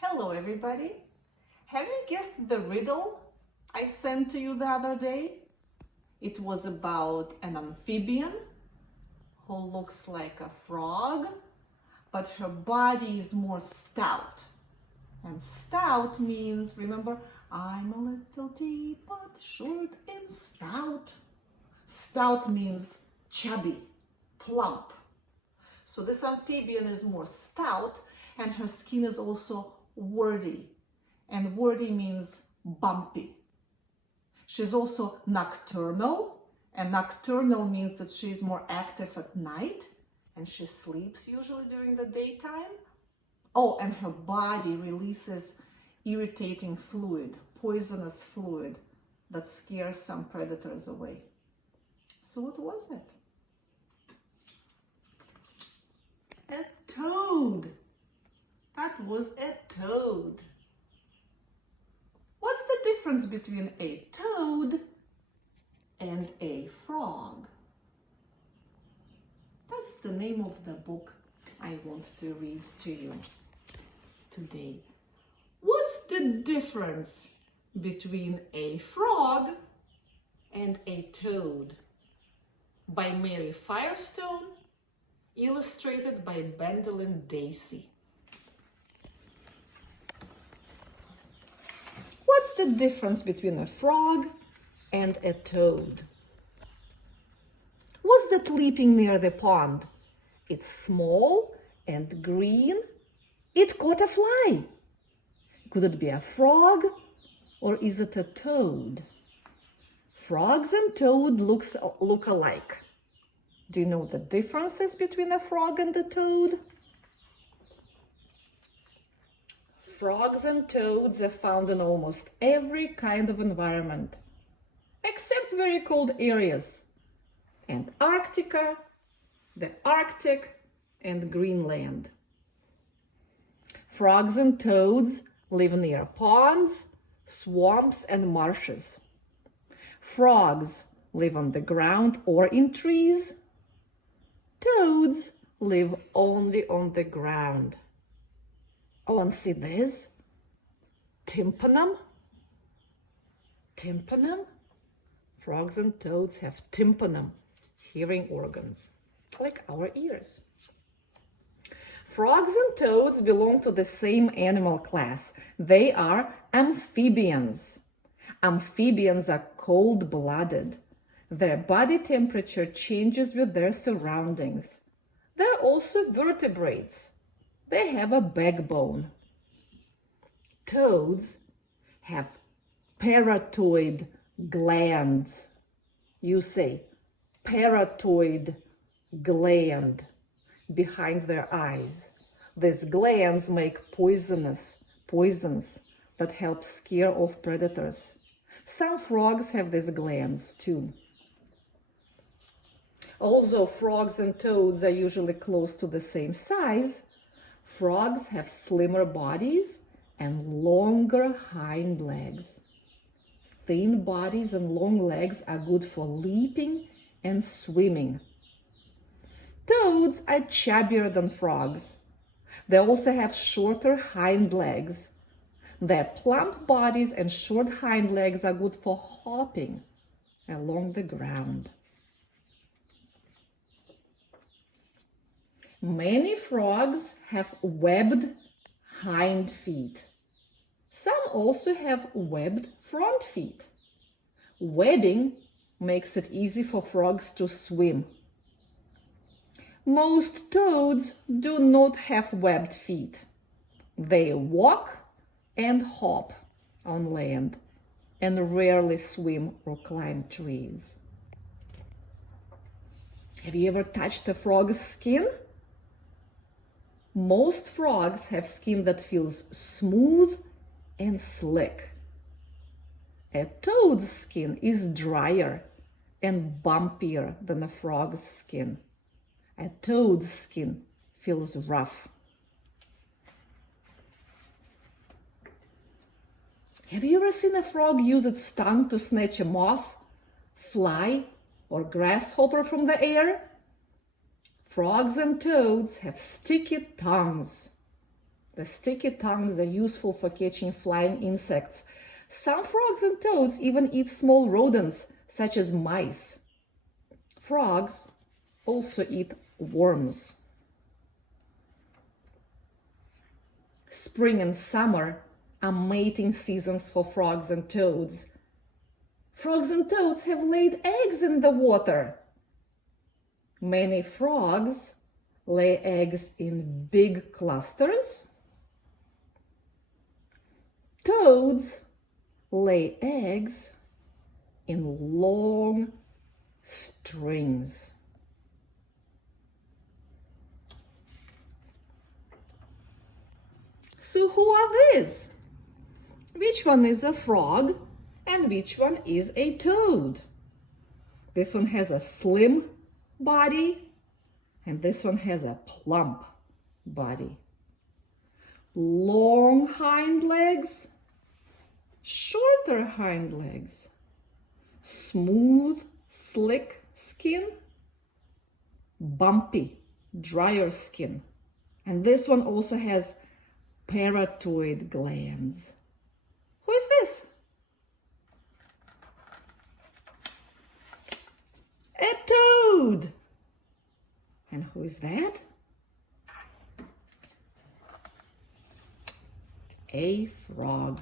Hello everybody! Have you guessed the riddle I sent to you the other day? It was about an amphibian who looks like a frog, but her body is more stout. And stout means, remember, I'm a little teapot, short and stout. Stout means chubby, plump. So this amphibian is more stout, and her skin is also warty, and warty means bumpy. She's also nocturnal, and nocturnal means that she's more active at night, and she sleeps usually during the daytime. Oh, and her body releases irritating fluid, poisonous fluid that scares some predators away. So what was it? A toad. That was a toad. What's the difference between a toad and a frog? That's the name of the book I want to read to you today. What's the difference between a frog and a toad? By Mary Firestone, illustrated by Bendelin Dacey. What's the difference between a frog and a toad? What's that leaping near the pond? It's small and green. It caught a fly. Could it be a frog or is it a toad? Frogs and toad look alike. Do you know the differences between a frog and a toad? Frogs and toads are found in almost every kind of environment, except very cold areas, Antarctica, the Arctic, and Greenland. Frogs and toads live near ponds, swamps, and marshes. Frogs live on the ground or in trees. Toads live only on the ground. Oh, and see this? Tympanum. Tympanum? Frogs and toads have tympanum, hearing organs, like our ears. Frogs and toads belong to the same animal class. They are amphibians. Amphibians are cold-blooded. Their body temperature changes with their surroundings. They're also vertebrates. They have a backbone. Toads have parotid glands. You say parotid gland behind their eyes. These glands make poisons that help scare off predators. Some frogs have these glands too. Although frogs and toads are usually close to the same size, frogs have slimmer bodies and longer hind legs. Thin bodies and long legs are good for leaping and swimming. Toads are chubbier than frogs. They also have shorter hind legs. Their plump bodies and short hind legs are good for hopping along the ground. Many frogs have webbed hind feet. Some also have webbed front feet. Webbing makes it easy for frogs to swim. Most toads do not have webbed feet. They walk and hop on land and rarely swim or climb trees. Have you ever touched a frog's skin? Most frogs have skin that feels smooth and slick. A toad's skin is drier and bumpier than a frog's skin. A toad's skin feels rough. Have you ever seen a frog use its tongue to snatch a moth, fly, or grasshopper from the air? Frogs and toads have sticky tongues. The sticky tongues are useful for catching flying insects. Some frogs and toads even eat small rodents, such as mice. Frogs also eat worms. Spring and summer are mating seasons for frogs and toads. Frogs and toads have laid eggs in the water. Many frogs lay eggs in big clusters. Toads lay eggs in long strings. So who are these? Which one is a frog and which one is a toad? This one has a slim body and this one has a plump body. Long hind legs, shorter hind legs, smooth, slick skin, bumpy, drier skin. And this one also has parotid glands. Who is this? A toad. And who is that? A frog.